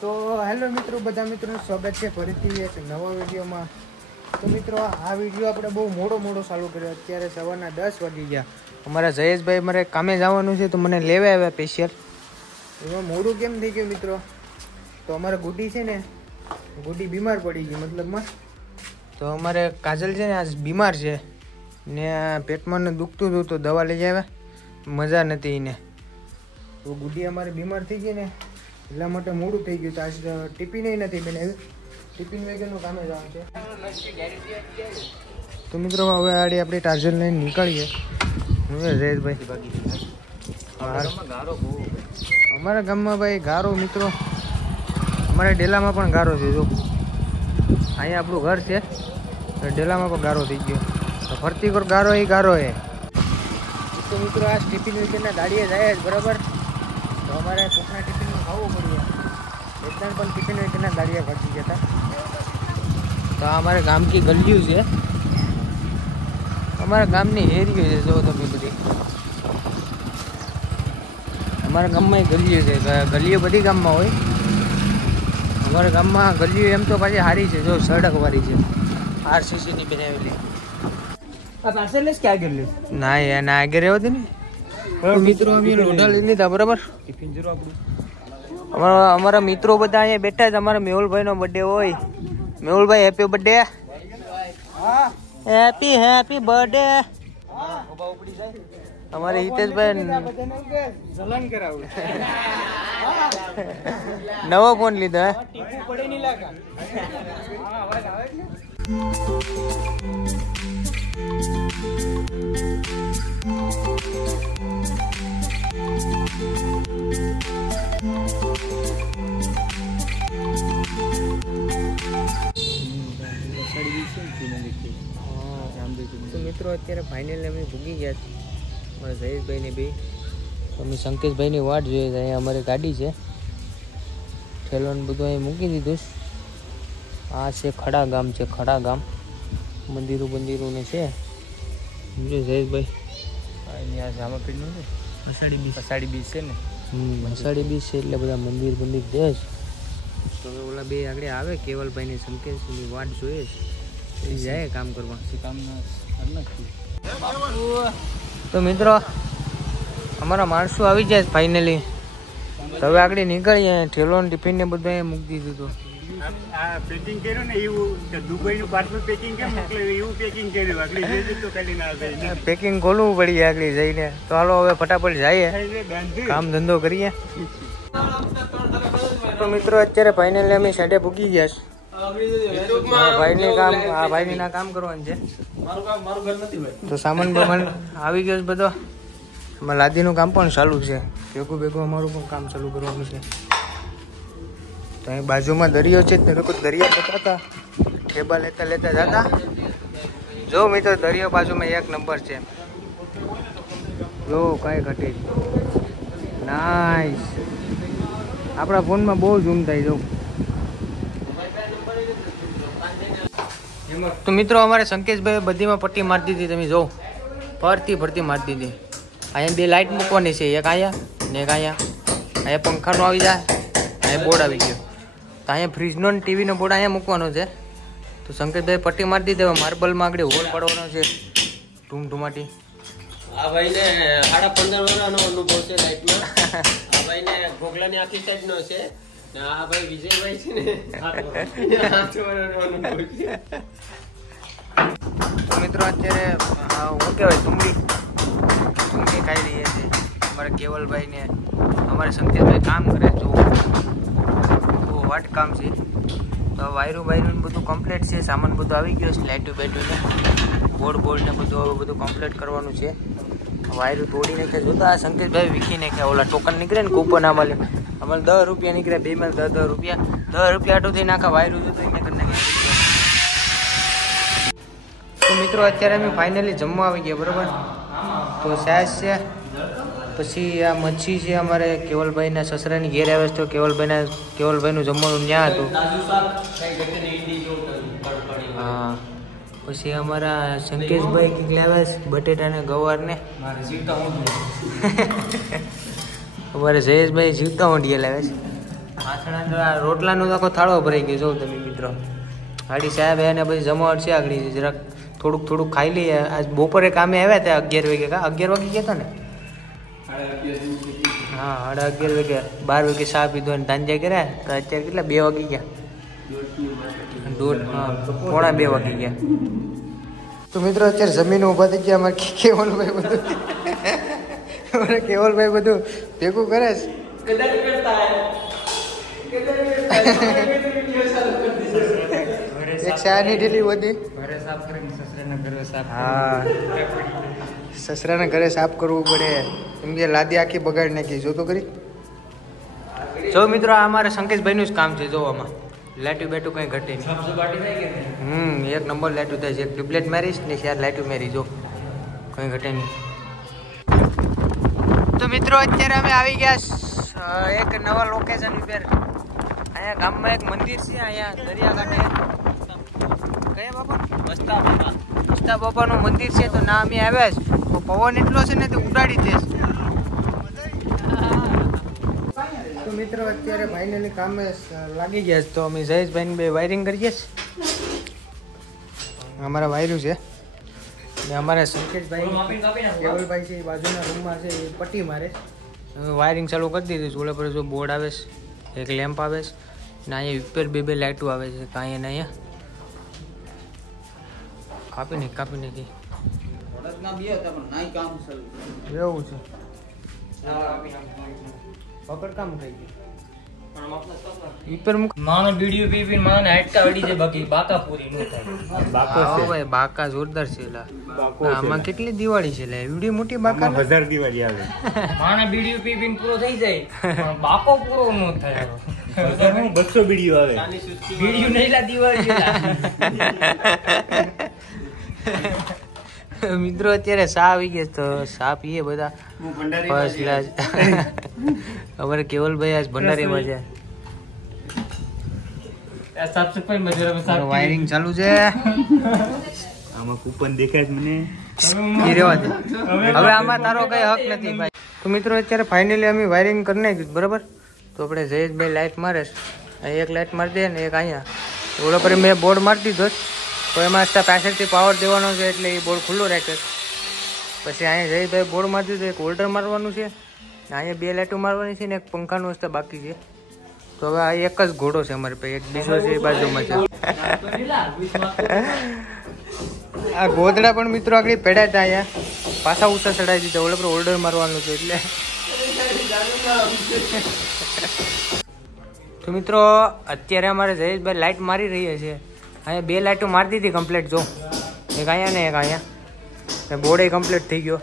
તો હેલો મિત્રો, બધા મિત્રોનું સ્વાગત છે ફરીથી એક નવા વિડીયોમાં. તો મિત્રો, આ વિડીયો આપણે બહુ મોડો ચાલુ કર્યો. અત્યારે સવારના 10 વાગી ગયા. અમારા જયેશભાઈ મારે કામે જવાનું છે તો મને લેવા આવ્યા સ્પેશિયલ. એમાં મોડું કેમ થઈ ગયું મિત્રો? તો અમારા ગુડી છે ને, ગુડી બીમાર પડી ગઈ. મતલબમાં તો અમારે કાજલ છે ને આજ બીમાર છે ને, પેટમાં ને દુખતું હતું તો દવા લઈ આવ્યા, મજા નથી એને. તો ગુડી અમારે બીમાર થઈ ગઈ ને એટલા માટે મોડું થઈ ગયું. તો આજ ટિફિન નથી બનાવ્યું, ટિફિન વગરનું કામે જવાનું છે. તો મિત્રો હવે આડી આપણે ટાર્જર લઈને નીકળીએ. હવે જયેશભાઈ અમારા ગામમાં ભાઈ ગારો મિત્રો, અમારા ડેલામાં પણ ગારો છે. જો અહીંયા આપણું ઘર છે, ડેલામાં પણ ગારો થઈ ગયો. તો ફરતી કોર ગારો એ ગારો એ. તો મિત્રો આ ટિફિન વગરના દાડીએ જાય જ બરાબર. તો અમારે કોકના ટિફિનમાં ખાવું પડ્યું. એકદમ પણ ટિફિન વગરના દાડિયા ભાગી ગયા હતા. તો આ અમારે ગામ કી ગલીઓ છે, અમારા ગામની હેરીઓ છે. જો તમે બધી અમારા ગામમાં ગલીઓ છે. ગલીઓ બધી ગામમાં હોય. અમારા ગામમાં ગલીઓ એમ તો પાછી સારી છે. જો સડકવાળી છે, RCCની બનાવેલી. ના એના આગળ રહેવા દે ને. મિત્રો અમે લોઢા લઈ લીધા બરાબર. અમારા મિત્રો બધા અહીંયા બેઠા છે. અમારા મેહુલભાઈ નો બર્થડે હોય. મેહુલભાઈ હેપી બર્થડે. Happy birthday. અમારે હિતેશભાઈ નવો ફોન લીધો. તો મિત્રો અત્યારે ફાઇનલી અમે ભૂગી ગયા છીએ. અમારા જયેશભાઈને બી અમે સંકેશભાઈની વાટ જોઈએ છે. અહીંયા અમારી ગાડી છે, ઠેલોને બધું અહીં મૂકી દીધું. આ છે ખડા ગામ છે, ખડા ગામ. મંદિરોને છે. સમજો જયેશભાઈ અહીંયા જામાપીરનું છે, અષાઢી બીજ છે ને. અષાઢી બીજ છે એટલે બધા મંદિર દેશ. તો ઓલા બે આગળ આવે કેવલભાઈને સંકેશની વાટ જોઈએ છે, જાય કામ કરવા. તો મિત્રો અમારા માણસો આવી જાય ફાઇનલી. તો હવે આગળ નીકળીએ. ઠેલો ને ટિફિન ને બધું અહીંયા મૂકી દીધું હતું. પેકિંગ કર્યું ને એવું દુબઈનું પાર્સલ પેકિંગ કેમ મોકલે એવું પેકિંગ કર્યું. આગળ જઈ તો ખાલી ના પેકિંગ ખોલવું પડી આગળ જઈને. તો હાલો હવે ફટાફટ જઈએ, કામ ધંધો કરીએ. તો મિત્રો અત્યારે ફાઇનલી અમે સાઈડે પૂગી ગયા છે. ભાઈની ના કામ કરવાનું છે. તો સામાન બમાન આવી ગયો છે બધો. અમારે લાદીનું કામ પણ ચાલુ છે. ભેગું અમારું પણ કામ ચાલુ કરવાનું છે. તો અહીં બાજુમાં દરિયો છે, દરિયા બતાતા ઠેબા લેતા જતા. જો મિત્રો દરિયો બાજુમાં એક નંબર છે. જો કઈ ઘટી નાઈસ. આપણા ફોનમાં બહુ ઝૂમ થાય. જો તો મિત્રો અમારે સંકેશભાઈ બધીમાં પટ્ટી મારી દીધી. તમે જો ફરતી મારી દીધી. અહીંયા બે લાઇટ મૂકવાની છે, એક અહીંયા ને એક અહીંયા. અહીંયા પંખાનો આવી જાય, અહીંયા બોર્ડ આવી ગયો. તો અહીંયા ફ્રીજનો ને ટીવીનો બોર્ડ અહીંયા મૂકવાનો છે. તો સંકેશભાઈ પટ્ટી મારી દીધી. માર્બલમાં આગળ હોલ પાડવાનો છે ધૂમધૂમાટી. આ ભાઈને 15.5 વર્ષનો અનુભવ છે લાઈટમાં. આ ભાઈને ગોગલાની આખી સાઈડ નો છે. આ ભાઈ વિજયભાઈ છે ને 8 વર્ષનો અનુભવ છે. તો મિત્રો અત્યારે શું કહેવાય ચૂંટણી ખાઈ રહીએ છીએ. અમારે કેવલભાઈ ને અમારે સંકેતભાઈ કામ કરે. જો બહુ વાટ કામ છે. તો વાયરું બધું કમ્પ્લીટ છે. સામાન બધું આવી ગયો છે. લાઇટું ને બોર્ડ ને બધું કમ્પ્લીટ કરવાનું છે. વાયરું તોડી નાખ્યા. જોતા આ સંકેતભાઈ વીખી નાખ્યા. ઓલા ટોકન નીકળે ને કૂપન આમાં અમારે 10 રૂપિયા નીકળ્યા. 2 માં 10 રૂપિયા. 10 રૂપિયા આટો થઈને આખા વાયરું જોતો એને કરી નાખ્યા. તો મિત્રો અત્યારે અમે ફાઇનલી જમવા આવી ગયા બરાબર. તો સાસ છે, પછી આ મચ્છી છે. અમારે કેવલભાઈના સસરાની ઘેર આવે છે. તો કેવલભાઈનું જમવાનું ત્યાં હતું. હા પછી અમારા સંકેશભાઈ કંઈક લાવ્યા છે બટેટા ને ગવાર ને. અમારે જયેશભાઈ જીવતા ઊંડિયા લાવે છે. રોટલાનો આખો થાળો ભરાઈ ગયો જો તમે મિત્રો. આડી સાહેબ એને પછી જમવાડ છે આગળ જરાક થોડુંક ખાઈ લઈએ. આજ બપોરે કામે આવ્યા હતા 11 વાગે. 11 વાગે ગયા હતા ને? હા 11:30 વાગે. 12 વાગે ચા પીધો અને તાંજા કર્યા તો અત્યારે કેટલા 2 વાગી ગયા? 1:30 વાગી ગયા. તો મિત્રો અત્યારે જમીન ઊભા થઈ ગયા. અમારે કેવલભાઈ બધું કેવલભાઈ બધું ભેગું કરે છે. એક શાની ઢીલી વધી. હા સસરાના ઘરે સાફ કરવું પડે એમ કે લાદી આખી બગાડી નાખી. જો તો કરી જો મિત્રો આ અમારે શંકેશભાઈનું જ કામ છે. જોવામાં લાઈટું બેટું કંઈ ઘટે નહીં. એક નંબર લાઈટું થાય છે. એક ટ્યુબલાઇટ મારીશ ને 4 લાઈટું મારી જો કંઈ ઘટે નહીં. તો મિત્રો અત્યારે અમે આવી ગયા એક નવા લોકેશન ઉપર. અહીંયા ગામમાં એક મંદિર છે. અહીંયા દરિયાકાંઠે કયા બાપા મસ્તા બાપાનું મંદિર છે. તો ના અમે આવ્યા છે. પવન એટલો છે ને તે ઉડાડી દેશે. તો મિત્રો અત્યારે ફાઇનલી કામે લાગી ગયા છે. તો અમે જયેશભાઈને બે વાયરિંગ કરીએ છીએ. અમારા વાયરું છે ને અમારા સંકેશભાઈ કેવલભાઈ છે એ બાજુના રૂમમાં છે. એ પટ્ટી મારે વાયરિંગ ચાલુ કરી દીધું છે. ઓલા પર જો બોર્ડ આવે છે, એક લેમ્પ આવે છે ને અહીંયા ઉપર બે લાઇટો આવે છે. કાંઈ ને અહીંયા કાપી નાખી એવું છે. પકડ કામ થઈ ગયું. માનો વિડિયો પી માને હાટકા વડી જાય બાકી બાકા પૂરી નો થાય. ભાઈ બાકા જોરદાર છે. આમાં કેટલી દિવાળી છે? વિડીયો મોટી બાકા 1000 દિવાળી આવે. માના વિડિયો પી પૂરો થઈ જાય પણ બાકો પૂરો નો થાય. 200 વિડિયો આવે. વિડિયો નહીં લા દિવાળી મિત્રો અત્યારે સા આવી ગયા. તો સા પીએ બધા. અમારે કેવલભાઈ આજ ભંડારીમાં છે. સાફ સફાઈ મજૂર વાયરિંગ ચાલુ છે. આમાં કૂપન દેખાય મને. એ રહેવા દે. હવે આમાં તારો કઈ હક નથી ભાઈ. તો મિત્રો અત્યારે ફાઇનલી અમે વાયરિંગ કરી નાખ્યું બરાબર. તો આપણે જયેશભાઈ લાઇટ મારે છે. એક લાઇટ મારી દે ને એક અહીંયા. ઓલા પર મેં બોર્ડ મારી દીધો તો એમાં પાછળથી પાવર દેવાનો છે એટલે એ બોર્ડ ખુલ્લો રાખ્યો. પછી અહીંયા જયેશભાઈ બોર્ડ મારી દીધું. એક હોલ્ડર મારવાનું છે. અહીંયા 2 લાઇટો મારવાની છે ને એક પંખાનું વસ્તુ બાકી છે. તો હવે આ એક જ ઘોડો છે અમારે પાસે. એક બીજો છે એ બાજુમાં છે. આ ગોદડા પણ મિત્રો આગળ પેડા હતા. અહીંયા પાછા ઊંચા ચડાવી દીધા. ઓલા પર હોલ્ડર મારવાનું છે એટલે. તો મિત્રો અત્યારે અમારે જયેશભાઈ લાઇટ મારી રહ્યા છે. અહીંયા 2 લાઇટો મારી દીધી કમ્પ્લીટ. જો એક અહીંયા ને એક અહીંયા. બોર્ડ કમ્પ્લીટ થઈ ગયો.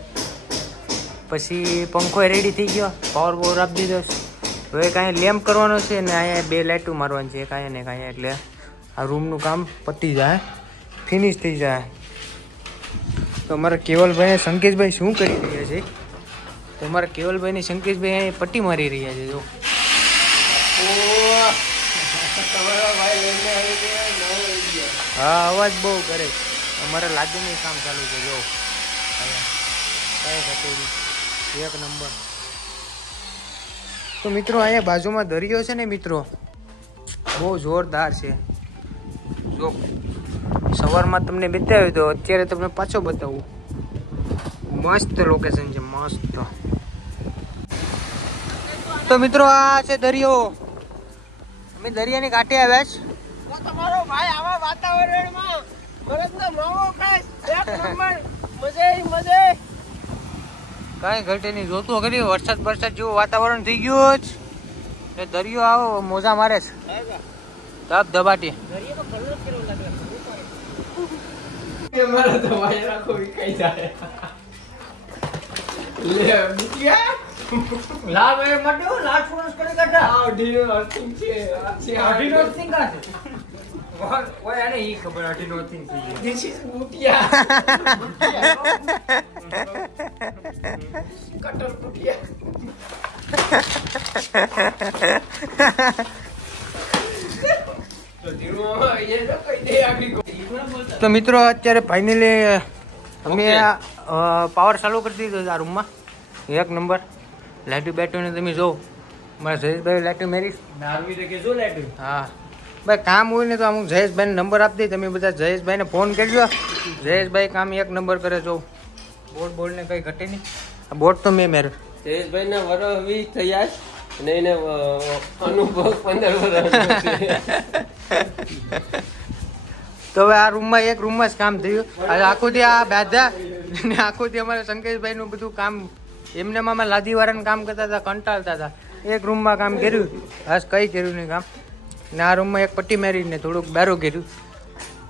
પછી પંખો રેડી થઈ ગયો. પાવર બોર્ડ આપી દીધો. હવે એક અહીંયા લેમ્પ કરવાનો છે ને અહીંયા 2 લાઇટો મારવાની છે. એક અહીંયા ને એક અહીંયા. એટલે આ રૂમનું કામ પતી જાય, ફિનિશ થઈ જાય. તો અમારા કેવલભાઈ સંકેશભાઈ શું કરી રહ્યા છે? તો અમારા કેવલભાઈ ને સંકેશભાઈ અહીંયા પટ્ટી મારી રહ્યા છે. જો હા અવાજ બહુ કરે. અમારે લાદીનું કામ ચાલુ છે. જો એક નંબર. તો મિત્રો અહીંયા બાજુમાં દરિયો છે ને મિત્રો, બહુ જોરદાર છે. જો સવારમાં તમને બતાવ્યું તો અત્યારે તમને પાછો બતાવું. મસ્ત લોકેશન છે, મસ્ત. તો મિત્રો આ છે દરિયો. અમે દરિયાની કાંઠે આવ્યા છે. તમારો ભાઈ આવા વાતાવરણમાં ભરતનો માવો ખાય એક નંબર. મજે કઈ ઘટે નહીં. જોતું કરી વરસાદ જેવું વાતાવરણ થઈ ગયું છે. દરિયો આવો મોજા મારે છે ધબ ધબાટી. તો મિત્રો અત્યારે ફાઇનલી અમે પાવર ચાલુ કરી દીધો આ રૂમમાં. એક નંબર લાઈટ બેટરીને તમે જો મારા જયેશભાઈ લાઈટ મેરી નારવી તો કેજો લાઈટ હા ભાઈ કામ હોય ને તો અમુક જયેશભાઈને નંબર આપી દઈ તમે બધા જયેશભાઈને ફોન કરજો જયેશભાઈ કામ એક નંબર કરે જો બોર્ડ ને કઈ ઘટે નહીં આ બોર્ડ તો મેં મેર જયેશભાઈ ના વરો 20 થયા અને એને અનુભવ 15 વર્ષ તો હવે આ રૂમમાં એક રૂમમાં જ કામ થયું આજે આખું દી આ બાધા ને આખું દી અમારે શંકેશભાઈ નું બધું કામ એમને અમે લાદી વાળાનું કામ કરતા હતા કંટાળતા હતા એક રૂમમાં કામ કર્યું બસ કઈ કર્યું નહીં કામ ને આ રૂમમાં એક પટ્ટી મારીને થોડુંક બારું કર્યું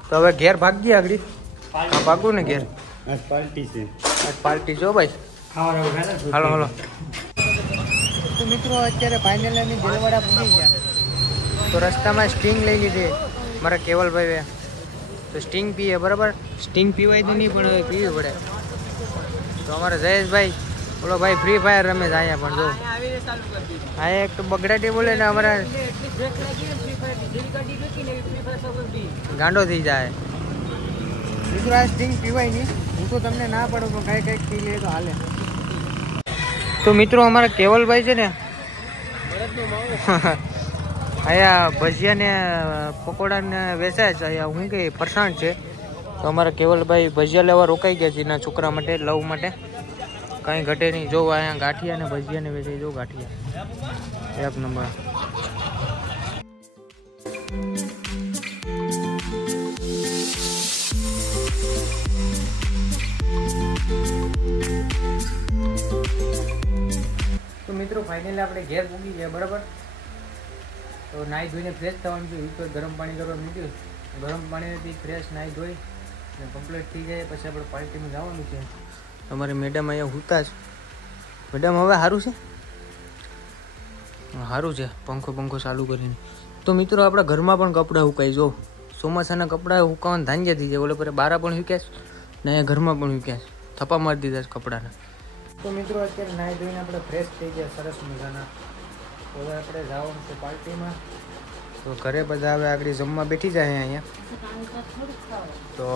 તો હવે ઘેર ભાગીએ આગળ હા ભાગવું ને ઘેર આજ પાર્ટી છે. આજ પાર્ટી જો ભાઈ હાલો હાલો તો મિત્રો અત્યારે ફાઇનલની દિલવાડા પૂરી ગયા તો રસ્તામાં સ્ટિંગ લઈ લીધી મારા કેવલભાઈ તો સ્ટિંગ પીએ બરાબર સ્ટિંગ પીવાય તો નહીં પણ હવે પીવી પડે તો અમારા જયેશભાઈ બોલો ભાઈ ફ્રી ફાયર રમે છે અહીંયા પણ જો હા એક તો બગડાટી બોલે ને અમારા ગાંડો થઈ જાય મિત્રો આ સ્ટિંગ પીવાય નહીં હું તો તમને ના પાડું પણ કાંઈ કાંઈક પી લે તો હાલે તો મિત્રો અમારા કેવલભાઈ છે ને અહીંયા ભજીયા ને પકોડા ને વેચાય છે અહીંયા હું કે ફરસાણ છે તો અમારા કેવલભાઈ ભજીયા લેવા રોકાઈ ગયા છે એના છોકરા માટે લવ માટે કાંઈ ઘટે નહીં જો અહીંયા ગાંઠિયા ને ભજીયા ને વેચાય જો ગાંઠિયા એક નંબર તો મિત્રો ફાઇનલી આપણે ઘેર પૂગી ગયા બરાબર તો નાહી ધોઈને ફ્રેશ થવાનું છે તો ગરમ પાણી કરવા મૂક્યું ગરમ પાણીથી ફ્રેશ નાહી ધોઈ અને કમ્પ્લીટ થઈ જાય પછી આપણે પાર્ટીમાં જવાનું છે તમારી મેડમ અહીંયા હુતા જ મેડમ હવે સારું છે સારું છે પંખો ચાલુ કરીને તો મિત્રો આપણા ઘરમાં પણ કપડાં હુકાઈ જો ચોમાસાના કપડાં હુકાવાનું ધાંજ્યા થઈ જાય ઓલે પર બારા પણ હુક્યાશ ને અહીંયા ઘરમાં પણ હુક્યાશ થપ્પા મારી દીધા છે કપડાના તો મિત્રો અત્યારે નાહી ધોઈને આપણે ફ્રેશ થઈ ગયા સરસ મજાના તો હવે આપણે જવાનું છે પાર્ટીમાં તો ઘરે બધા હવે આગળ જમવા બેઠી જાય અહીંયા તો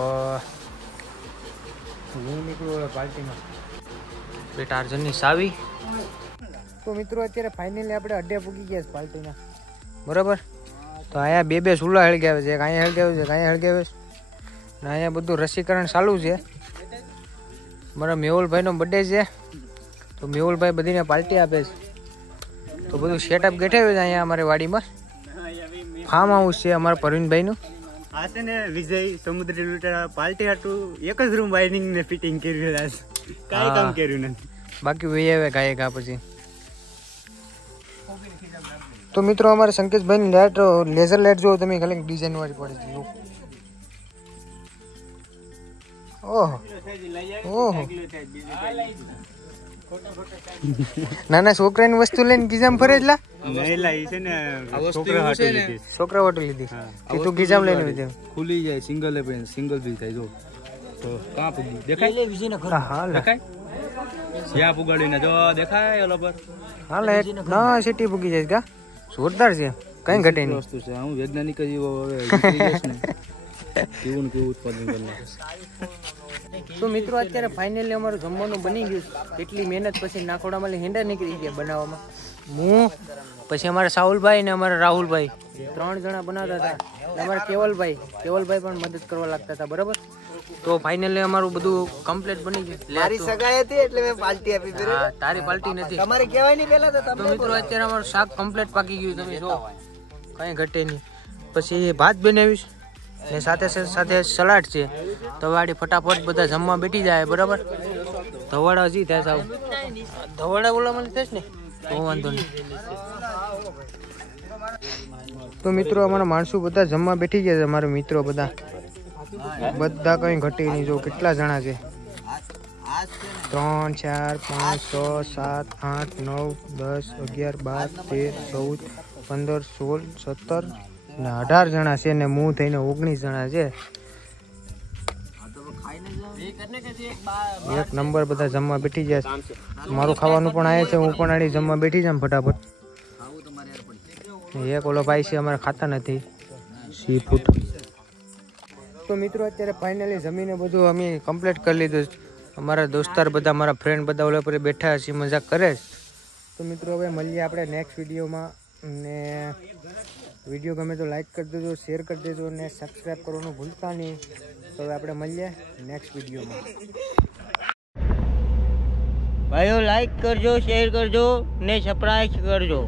હું નીકળું પાર્ટીમાં બે ટાર્જનની સાવી તો મિત્રો અત્યારે ફાઇનલી આપણે અડ્ડે પૂગી ગયા છે પાર્ટીના બરાબર તો અહીંયા બે ચૂલા હળગાવે છે એક અહીંયા હળગાવે છે એક અહીંયા હળગાવે છે ને અહીંયા બધું રસીકરણ ચાલુ છે મારા મેહુલભાઈનો બર્થડે છે તો મેહુલભાઈ બધીને પાર્ટી આપે છે તો બધું સેટઅપ ગોઠવ્યું છે અહીંયા અમારી વાડીમાં ફાર્મ હાઉસ છે અમારા પરવીનભાઈનું આ છે ને વિજય સમુદ્રી લૂંટારા પાર્ટી હાટું એક જ રૂમ વાયરિંગ ને ફિટિંગ કર્યું છે. કાંઈ કામ કર્યું નથી બાકી વે આવે ગાયક આ પછી તો મિત્રો અમારે સંકેશભાઈની લાઈટ લેઝર લાઈટ જો તમે ખાલી ડિઝાઇન વાળી પડી છે ઓહો ઓહો નાના છોકરાની વસ્તુ લઈને ગીજામ ફરે એટલા છોકરા વાટું લીધી તું ગીજામ લઈને લીધી ખુલી જાય સિંગલ બી થાય જો તો કાં પૂગી દેખાય હા દેખાય જ્યાં પુગાડીને જો દેખાય ઓલો પર હા લાઈટ ના સિટી પૂગી જાય કા જોરદાર છે કઈ ઘટે નહીં વસ્તુ છે હું વૈજ્ઞાનિક જ એવો હવે કેવું ઉત્પાદન કરી તો મિત્રો અત્યારે ફાઇનલી અમારું જમવાનું બની ગયું એટલી મહેનત પછી નાખોડામાં હેંડા નીકળી ગયા બનાવવામાં હું પછી અમારા સાહુલભાઈ ને અમારા રાહુલભાઈ 3 જણા બનાવતા હતા અને અમારા કેવલભાઈ પણ મદદ કરવા લાગતા હતા બરાબર તો ફાઇનલી અમારું બધું કમ્પ્લીટ બની ગયું મારી સગાઈ હતી એટલે મેં પાર્ટી આપી પીરે હા તારી પાર્ટી નથી તમારે કહેવાય નહીં પહેલા તો તો મિત્રો અત્યારે અમારું શાક કમ્પ્લીટ પાકી ગયું તમે જો કઈ ઘટે નહીં પછી ભાત બનાવીશ ને સાથે સલાડ છે તવાડી ફટાફટ બધા જમવા બેઠી જાય બરાબર ધવાડા હજી થાય સાવ ધવાડા બોલા મને થશે ને તો વાંધો નહીં તો મિત્રો અમારા માણસો બધા જમવા બેઠી ગયા છે અમારા મિત્રો બધા કઈ ઘટી નહીં જો કેટલા જણા છે 3 4 5 6 7 8 9 10 11 12 13 14 15 16 17 ને 18 જણા છે ને હું થઈને 19 જણા છે એક નંબર બધા જમવા બેઠી ગયા મારું ખાવાનું પણ આવે છે હું પણ આડી જમવા બેઠી જામ ફટાફટ એક ઓલો ભાઈ છે અમારે ખાતા નથી સી ફૂડ તો મિત્રો અત્યારે ફાઇનલી જમીને બધું અમે કમ્પ્લીટ કરી લીધું અમારા દોસ્તાર બધા મારા ફ્રેન્ડ બધા ઓલા પર બેઠા છે મજાક કરે તો મિત્રો હવે મળીએ આપણે નેક્સ્ટ વિડીયોમાં. ને વિડીયો ગમે તો લાઈક કરી દેજો, શેર કરી દેજો અને સબસ્ક્રાઈબ કરવાનું ભૂલતા નહીં. તો હવે આપણે મળીએ નેક્સ્ટ વિડીયોમાં. ભાઈઓ લાઈક કરજો, શેર કરજો ને સબસ્ક્રાઇબ કરજો.